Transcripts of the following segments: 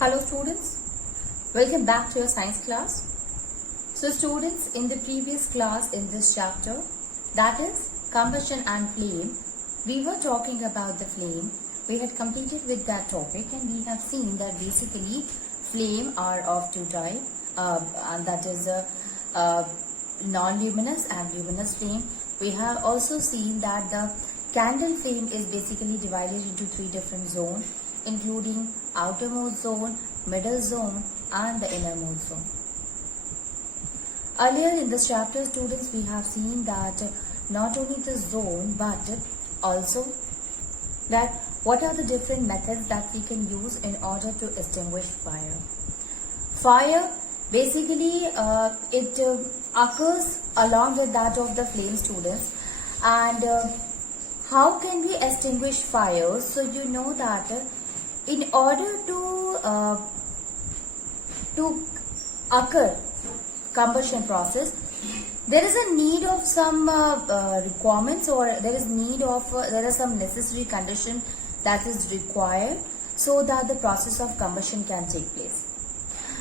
Hello students, welcome back to your science class. So students, in the previous class in this chapter, that is combustion and flame, we were talking about the flame. We had completed with that topic and we have seen that basically flame are of two types, and that is non-luminous and luminous flame. We have also seen that the candle flame is basically divided into three different zones, including outermost zone, middle zone and the innermost zone. Earlier in this chapter, students, we have seen that not only the zone but also that what are the different methods that we can use in order to extinguish fire. Fire basically it occurs along with that of the flame, students, and how can we extinguish fire? So you know that in order to occur combustion process, there is a need of some requirements, or there are some necessary condition that is required so that the process of combustion can take place.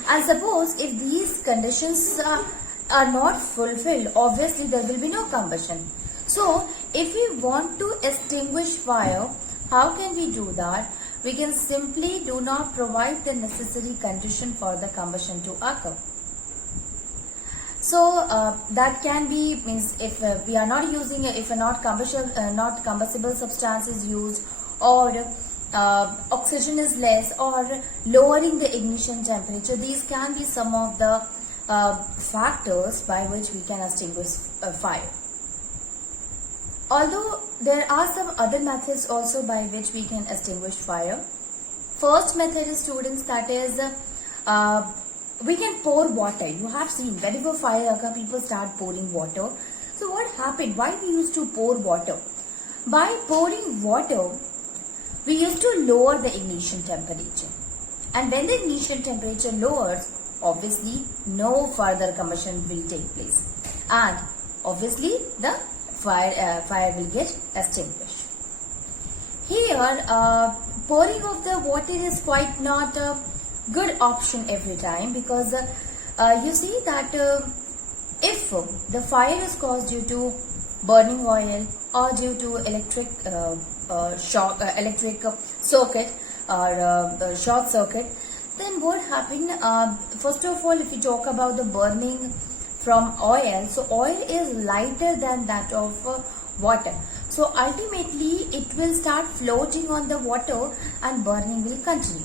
And suppose if these conditions are not fulfilled, obviously there will be no combustion. So if we want to extinguish fire, how can we do that? We can simply do not provide the necessary condition for the combustion to occur. So that can be, means if we are not using, if a not combustible substance is used, or oxygen is less, or lowering the ignition temperature, these can be some of the factors by which we can extinguish fire. Although there are some other methods also by which we can extinguish fire. First method is, students, that is we can pour water. You have seen whenever fire occurs, people start pouring water. So what happened? Why we used to pour water? By pouring water, we used to lower the ignition temperature. And when the ignition temperature lowers, obviously no further combustion will take place. And obviously the fire will get extinguished. Here, pouring of the water is quite not a good option every time, because you see that if the fire is caused due to burning oil or due to electric circuit or short circuit, then what happened? First of all, if we talk about the burning from oil, so oil is lighter than that of water. So ultimately it will start floating on the water and burning will continue.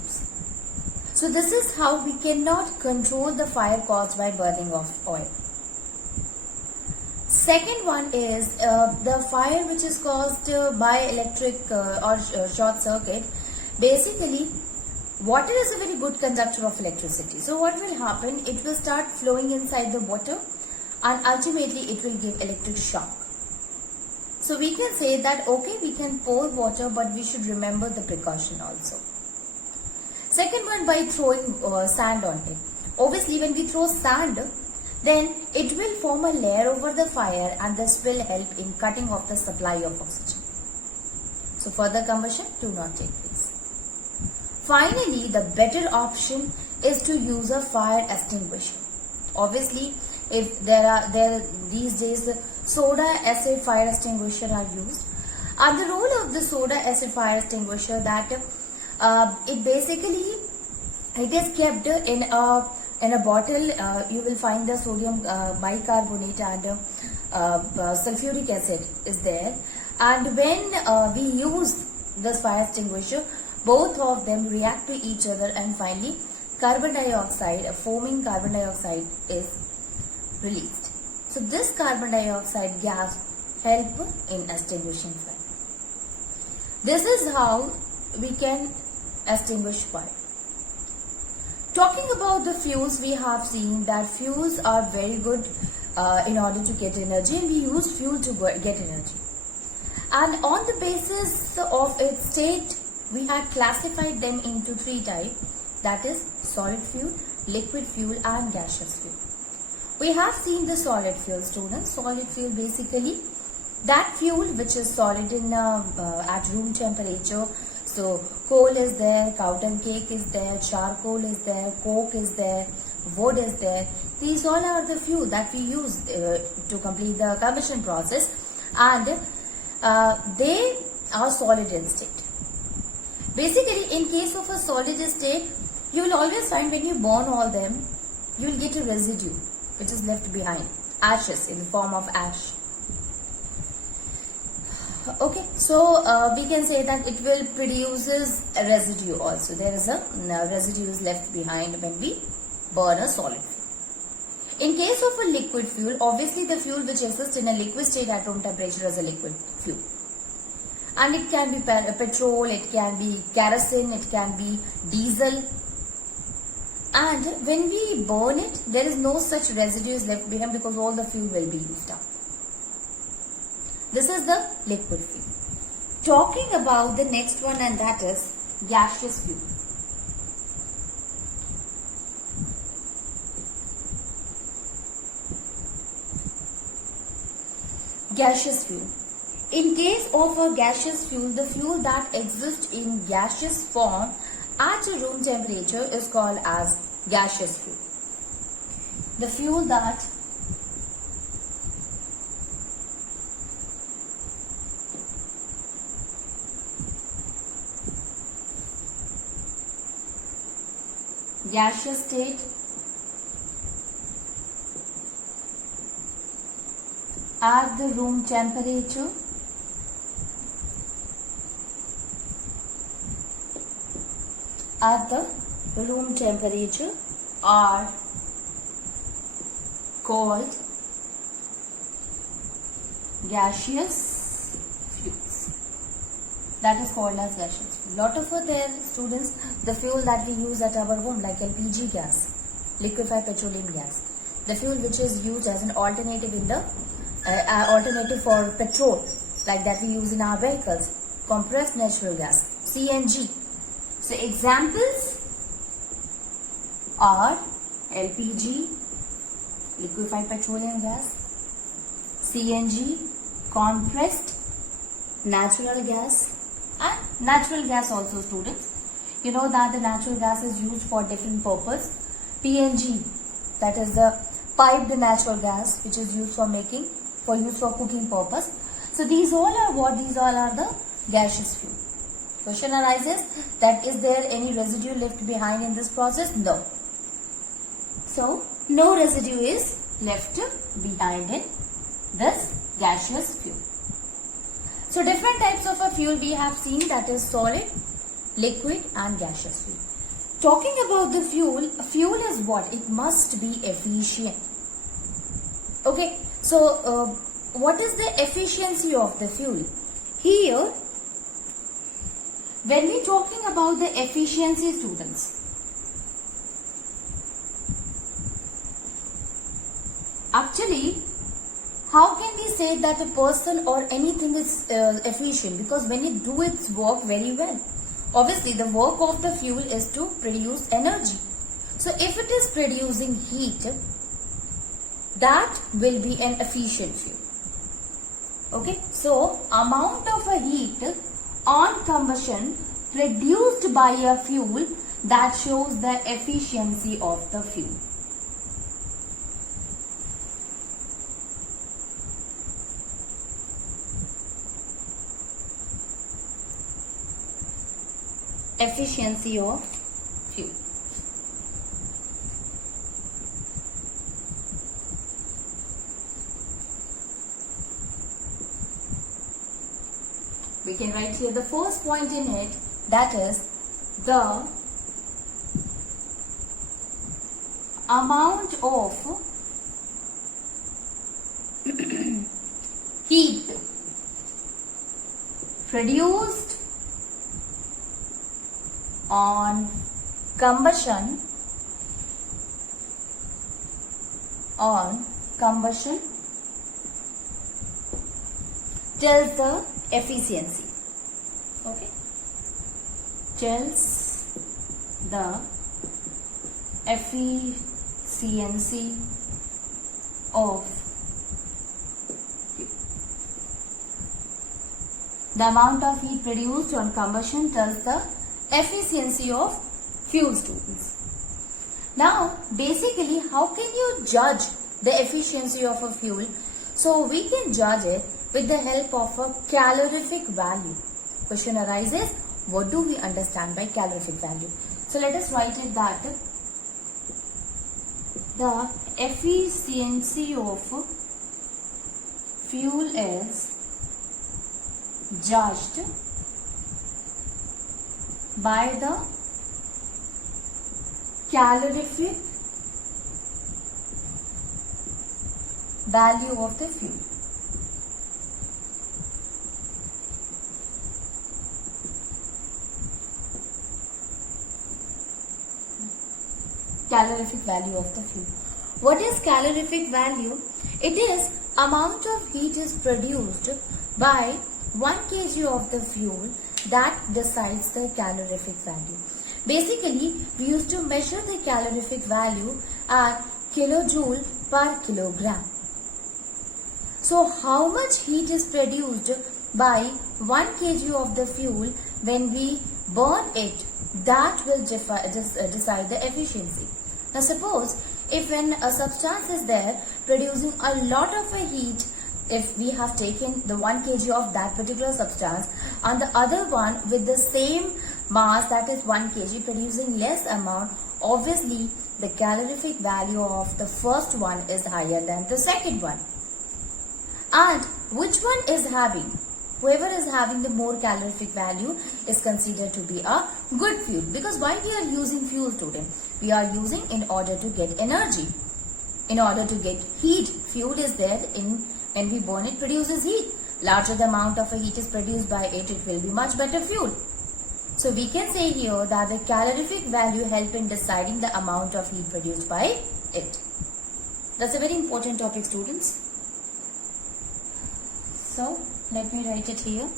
So this is how we cannot control the fire caused by burning of oil. Second one is the fire which is caused by electric or short circuit. Basically, water is a very good conductor of electricity. So what will happen? It will start flowing inside the water and ultimately it will give electric shock. So we can say that, okay, we can pour water, but we should remember the precaution also. Second one, by throwing sand on it. Obviously, when we throw sand, then it will form a layer over the fire, and this will help in cutting off the supply of oxygen. So further combustion do not take place. Finally, the better option is to use a fire extinguisher. Obviously, if these days soda acid fire extinguisher are used, and the role of the soda acid fire extinguisher, that it basically it is kept in a bottle. You will find the sodium bicarbonate and sulfuric acid is there, and when we use this fire extinguisher, both of them react to each other, and finally carbon dioxide, a foaming carbon dioxide, is released. So this carbon dioxide gas help in extinguishing fire. This is how we can extinguish fire. Talking about the fuels, we have seen that fuels are very good in order to get energy, and we use fuel to get energy. And on the basis of its state, we had classified them into three types, that is solid fuel, liquid fuel and gaseous fuel. We have seen the solid fuel, students. Solid fuel, basically that fuel which is solid in at room temperature, So coal is there, cow dung cake is there, charcoal is there, coke is there, wood is there. These all are the fuel that we use to complete the combustion process, and they are solid in state. Basically, in case of a solid state, you will always find when you burn all them, you will get a residue which is left behind, ashes in the form of ash. Okay, so we can say that it will produces a residue also. There is a residue is left behind when we burn a solid fuel. In case of a liquid fuel, obviously the fuel which exists in a liquid state at room temperature is a liquid fuel. And it can be petrol, it can be kerosene, it can be diesel. And when we burn it, there is no such residues left behind because all the fuel will be used up. This is the liquid fuel. Talking about the next one, and that is gaseous fuel. Gaseous fuel. In case of a gaseous fuel, the fuel that exists in gaseous form at a room temperature is called as gaseous fuel. The fuel that gaseous state at the room temperature are called gaseous fuels. That is called as gaseous fuel. Lot of there students, the fuel that we use at our home, like LPG gas, liquefied petroleum gas, the fuel which is used as an alternative in the alternative for petrol, like that we use in our vehicles, compressed natural gas, CNG. So examples are LPG, liquefied petroleum gas, CNG, compressed natural gas, and natural gas also, students. You know that the natural gas is used for different purpose. PNG, that is the piped natural gas, which is used for use for cooking purpose. So these all are what? These all are the gaseous fuel. Question arises that is there any residue left behind in this process? No. So no residue is left behind in this gaseous fuel. So different types of a fuel we have seen, that is solid, liquid and gaseous fuel. Talking about the fuel is what? It must be efficient. Okay, so what is the efficiency of the fuel? Here, when we talking about the efficiency, students, actually, how can we say that a person or anything is efficient? Because when it do its work very well, obviously the work of the fuel is to produce energy. So if it is producing heat, that will be an efficient fuel. Okay, so amount of a heat on combustion produced by a fuel, that shows the efficiency of the fuel. Efficiency of fuel. We can write here the first point in it, that is the amount of heat produced on combustion tells the efficiency. Okay, tells the efficiency of fuel. The amount of heat produced on combustion tells the efficiency of fuel, students. Now, basically, how can you judge the efficiency of a fuel? So, we can judge it with the help of a calorific value. Question arises, what do we understand by calorific value? So, let us write it that the efficiency of fuel is judged by the calorific value of the fuel. Calorific value of the fuel. What is calorific value? It is amount of heat is produced by 1 kg of the fuel that decides the calorific value. Basically, we used to measure the calorific value at kilojoule per kilogram. So, how much heat is produced by 1 kg of the fuel when we burn it, that will decide the efficiency. Now, suppose if when a substance is there producing a lot of a heat, if we have taken the 1 kg of that particular substance and the other one with the same mass, that is 1 kg, producing less amount, obviously the calorific value of the first one is higher than the second one. And which one is having? Whoever is having the more calorific value is considered to be a good fuel. Because why we are using fuel, student? We are using in order to get energy, in order to get heat. Fuel is there in when we burn it, produces heat. Larger the amount of a heat is produced by it, it will be much better fuel. So we can say here that the calorific value help in deciding the amount of heat produced by it. That's a very important topic, students. So let me write it here.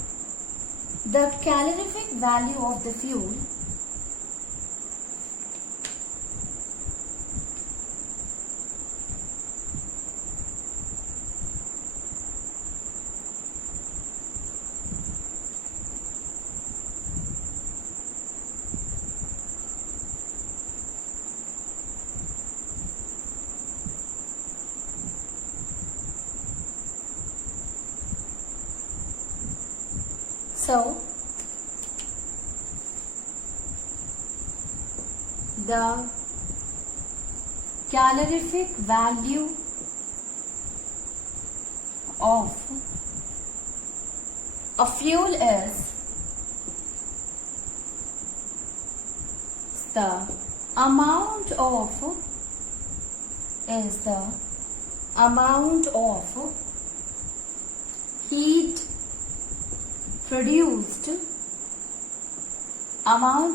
The calorific value of the fuel So, the calorific value of a fuel is the amount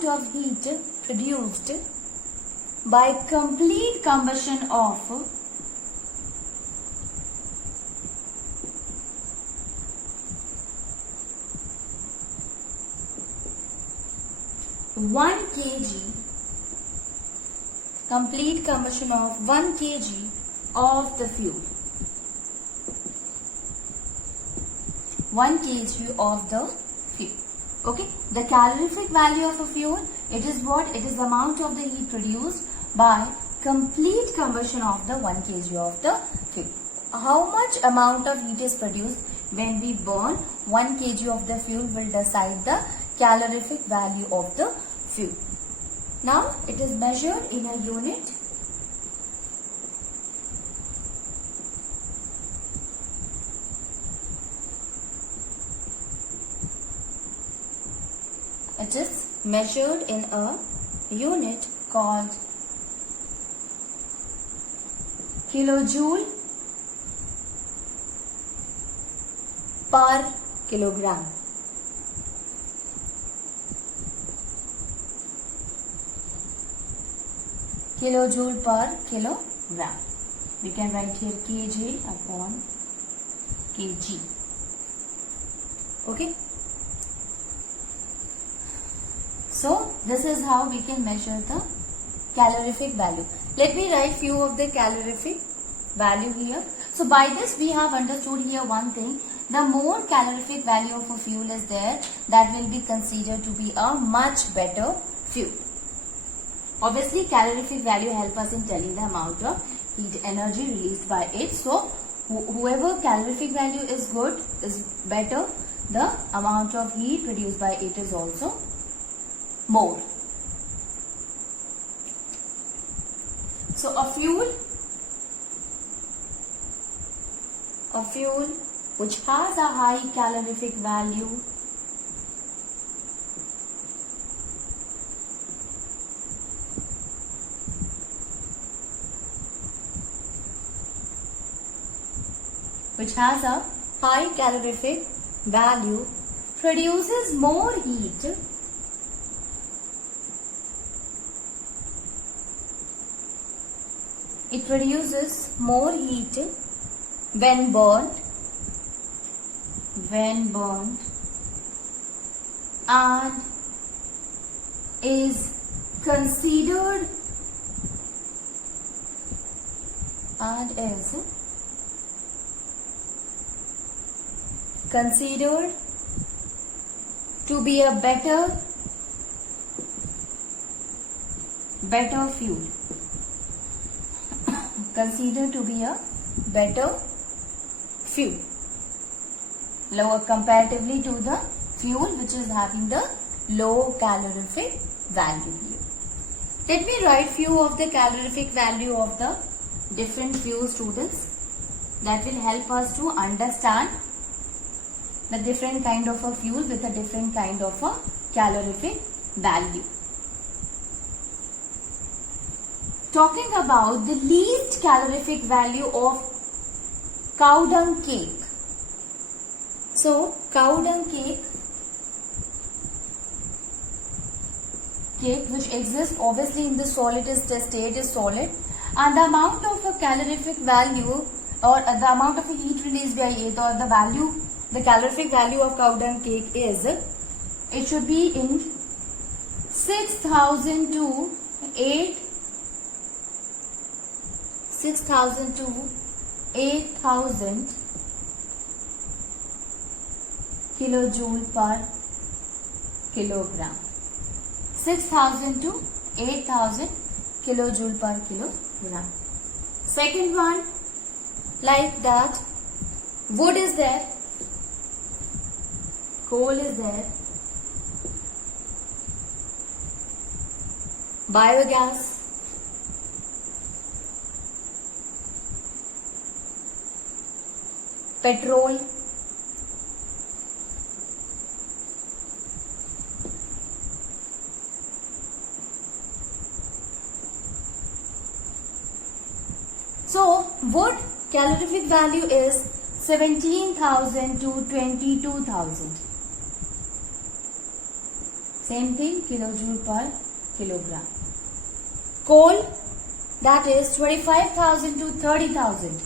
of heat produced, by complete combustion of 1 kg, complete combustion of 1 kg of the fuel. 1 kg of the fuel. Okay, the calorific value of a fuel, it is what? It is the amount of the heat produced by complete combustion of the 1 kg of the fuel. How much amount of heat is produced when we burn 1 kg of the fuel will decide the calorific value of the fuel. Now, it is measured in a unit. It is measured in a unit called kilojoule per kilogram. Kilojoule per kilogram. We can write here kg upon kg. Okay. So, this is how we can measure the calorific value. Let me write few of the calorific value here. So, by this we have understood here one thing, the more calorific value of a fuel is there, that will be considered to be a much better fuel. Obviously, calorific value help us in telling the amount of heat energy released by it. So, whoever calorific value is good, is better, the amount of heat produced by it is also more. So, a fuel which has a high calorific value produces more heat when burned and is considered to be a better fuel. Considered to be a better fuel, lower comparatively to the fuel which is having the low calorific value here. Let me write few of the calorific value of the different fuel, students. That will help us to understand the different kind of a fuel with a different kind of a calorific value. Talking about the least calorific value of cow dung cake. So, cow dung cake which exists obviously in the solid state is solid, and the amount of a calorific value or the amount of a heat released by it, or the calorific value of cow dung cake is, it should be in 6,000 to 8,000 kilojoule per kilogram. 6,000 to 8,000 kilojoule per kilogram. Second one, like that, wood is there, coal is there, biogas, petrol, so wood calorific value is 17,000 to 22,000. Same thing, kilojoule per kilogram. Coal, that is 25,000 to 30,000.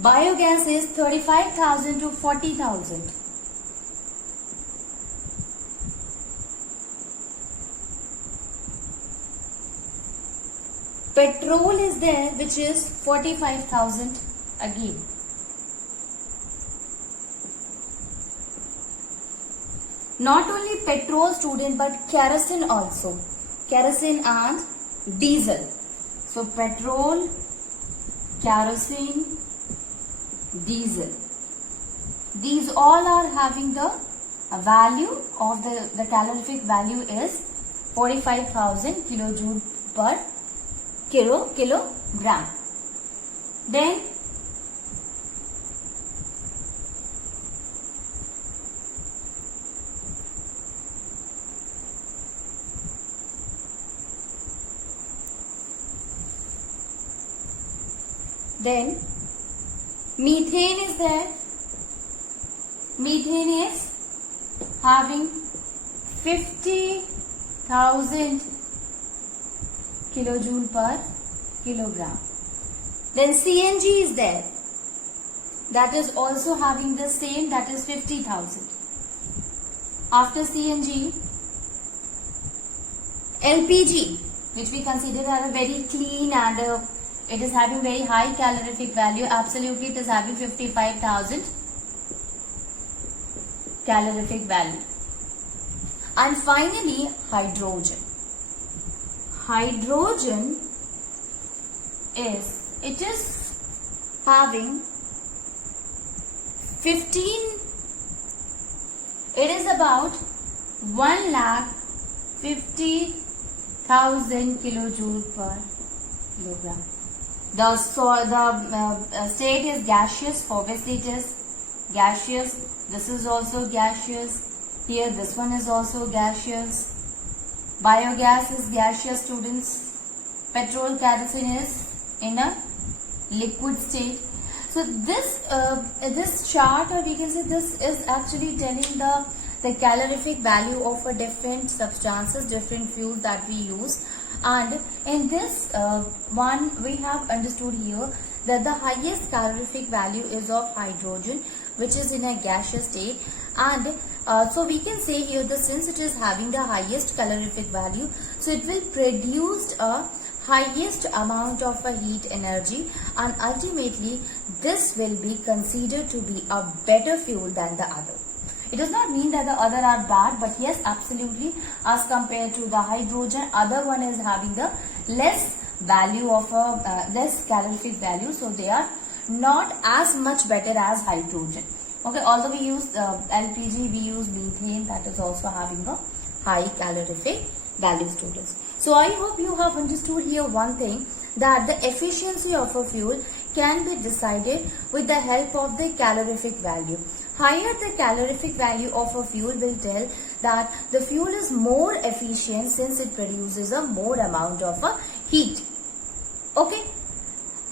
Biogas is 35,000 to 40,000. Petrol is there, which is 45,000 again. Not only petrol, student, but kerosene also. Kerosene and diesel. So petrol, kerosene, diesel. These all are having the value of the calorific value is 45,000 kilojoule per kilogram. Then methane is there. Methane is having 50,000 kilojoule per kilogram. Then CNG is there. That is also having the same, that is 50,000. After CNG, LPG. which we consider as a very clean and it is having very high calorific value. Absolutely, it is having 55,000 calorific value. And finally, hydrogen. Hydrogen is having 15. It is about 1,50,000 kilojoule per kilogram. The state is gaseous. Obviously, it is gaseous. This is also gaseous. Here, this one is also gaseous. Biogas is gaseous, students. Petrol, kerosene is in a liquid state. So this chart, or we can say this is actually telling the calorific value of a different substances, different fuels that we use. And in this one, we have understood here that the highest calorific value is of hydrogen, which is in a gaseous state. And so we can say here that since it is having the highest calorific value, so it will produce a highest amount of a heat energy, and ultimately this will be considered to be a better fuel than the other. It does not mean that the other are bad, but yes, absolutely, as compared to the hydrogen, other one is having the less value of a less calorific value, so they are not as much better as hydrogen. Okay, although we use LPG, we use methane, that is also having a high calorific value, students. So I hope you have understood here one thing, that the efficiency of a fuel can be decided with the help of the calorific value. Higher the calorific value of a fuel will tell that the fuel is more efficient since it produces a more amount of a heat. Okay.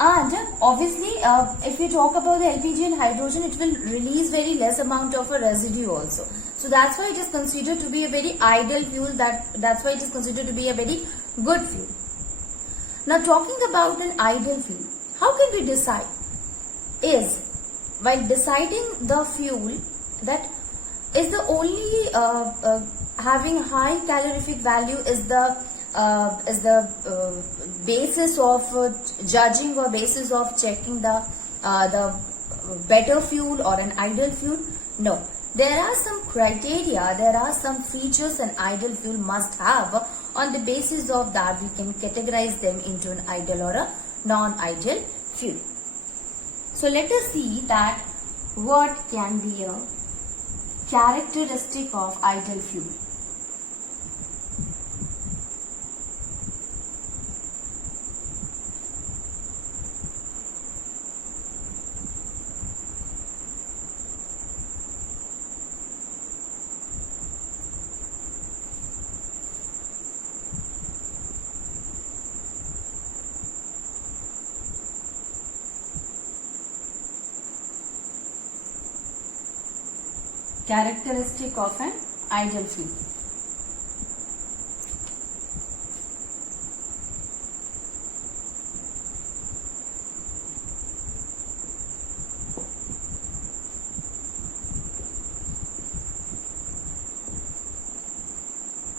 And obviously, if you talk about the LPG and hydrogen, it will release very less amount of a residue also. So that's why it is considered to be a very ideal fuel. That's why it is considered to be a very good fuel. Now, talking about an ideal fuel, how can we decide? Is while deciding the fuel that is the only having high calorific value is the basis of judging or basis of checking the better fuel or an ideal fuel? No. There are some criteria, there are some features an ideal fuel must have. On the basis of that, we can categorize them into an ideal or a non-ideal fuel. So let us see that what can be a characteristic of ideal fuel. Characteristic of an ideal fuel.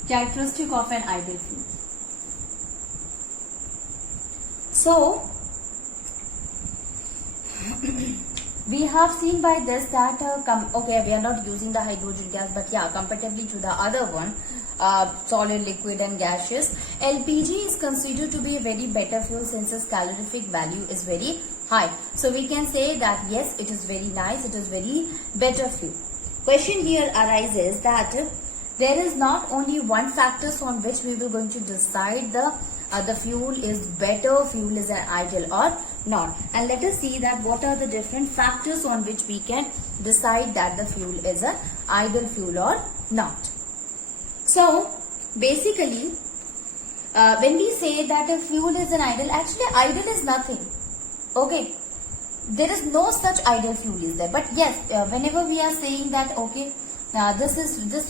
Characteristic of an ideal fuel. So, we have seen by this that okay, we are not using the hydrogen gas, but yeah, comparatively to the other one, solid, liquid and gaseous, LPG is considered to be a very better fuel since its calorific value is very high. So we can say that yes, it is very nice, it is very better fuel. Question here arises that there is not only one factors on which we will going to decide the fuel is better, fuel is an ideal or not. And let us see that what are the different factors on which we can decide that the fuel is an ideal fuel or not. So basically, when we say that a fuel is an ideal, actually ideal is nothing. Okay, there is no such ideal fuel is there. But yes, whenever we are saying that okay, this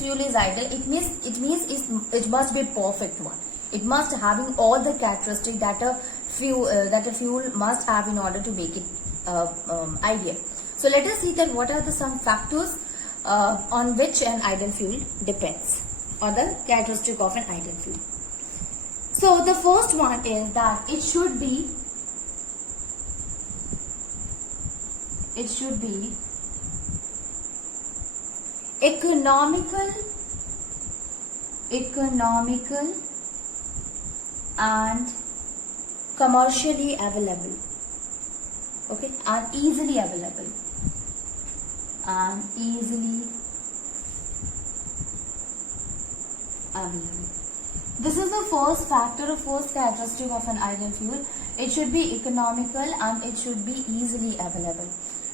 fuel is ideal, it means it must be a perfect one. It must having all the characteristics that a fuel must have in order to make it ideal. So let us see that what are some factors on which an ideal fuel depends, or the characteristic of an ideal fuel. So the first one is that it should be economical and commercially available. Okay, and easily available. This is the first factor or first characteristic of an ideal fuel. It should be economical and it should be easily available.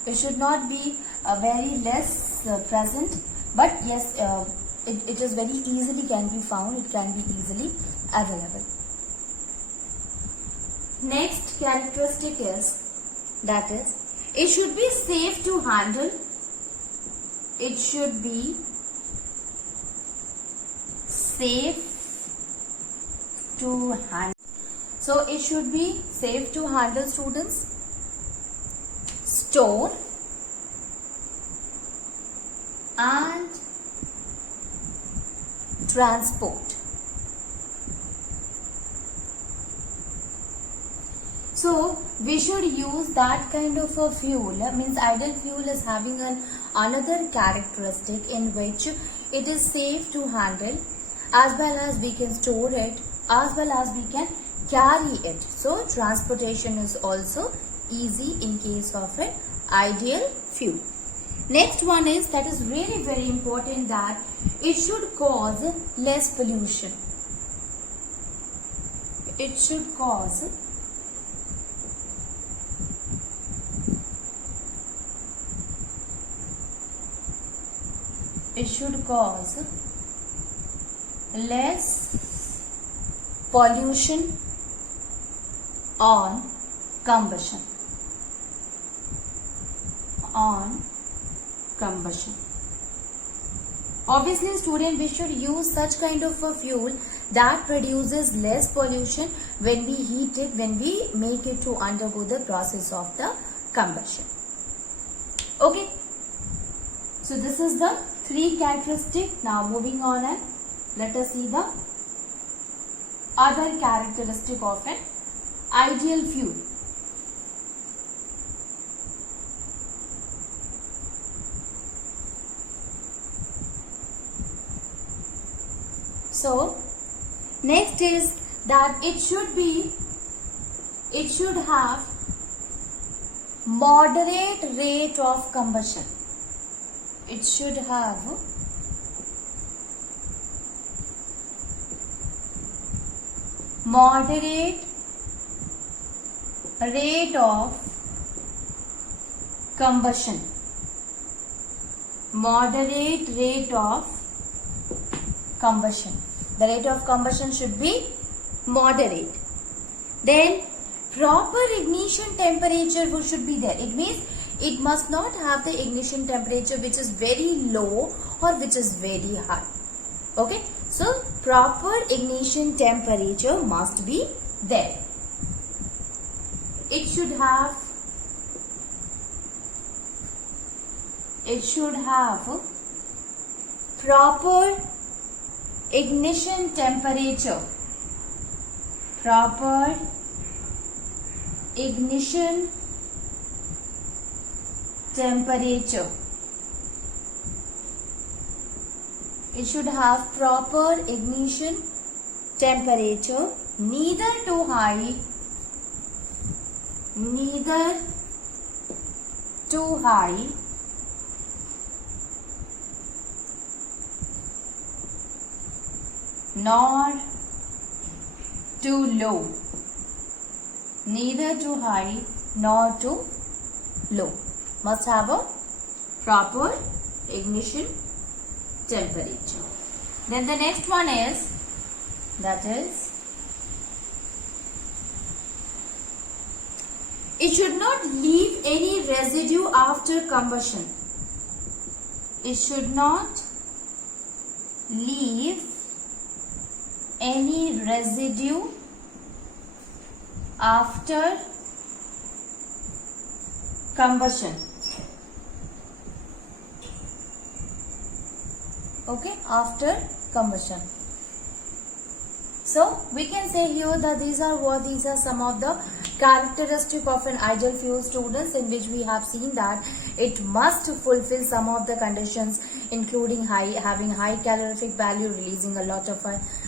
It should not be very less present, but yes, it is very easily can be found. It can be easily available. Next characteristic is that is it should be safe to handle. It should be safe to handle. So it should be safe to handle, students. Store and transport. So we should use that kind of a fuel. Means ideal fuel is having another characteristic in which it is safe to handle, as well as we can store it, as well as we can carry it. So transportation is also easy in case of an ideal fuel. Next one is that is really very important, that it should cause less pollution. It should cause less pollution on combustion. Obviously, student, we should use such kind of a fuel that produces less pollution when we heat it, when we make it to undergo the process of the combustion. Okay. So this is the three characteristic. Now moving on and let us see the other characteristic of an ideal fuel. So next is that it should have moderate rate of combustion. It should have moderate rate of combustion. Moderate rate of combustion. The rate of combustion should be moderate. Then proper ignition temperature should be there. It means it must not have the ignition temperature which is very low or which is very high. Okay, so proper ignition temperature must be there. It should have proper ignition temperature. Proper ignition temperature. It should have proper ignition temperature, neither too high, nor too low. Neither too high nor too low. Must have a proper ignition temperature. Then the next one is, that is, it should not leave any residue after combustion. It should not leave any residue after combustion. Okay, after combustion. So we can say here that these are some of the characteristic of an ideal fuel, students, in which we have seen that it must fulfill some of the conditions, including having high calorific value, releasing a lot of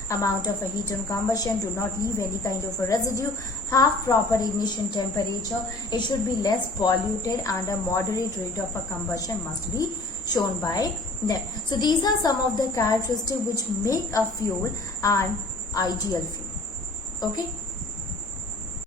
amount of a heat on combustion, do not leave any kind of a residue, have proper ignition temperature, it should be less polluted, and a moderate rate of a combustion must be shown by them. So these are some of the characteristics which make a fuel an ideal fuel. Okay.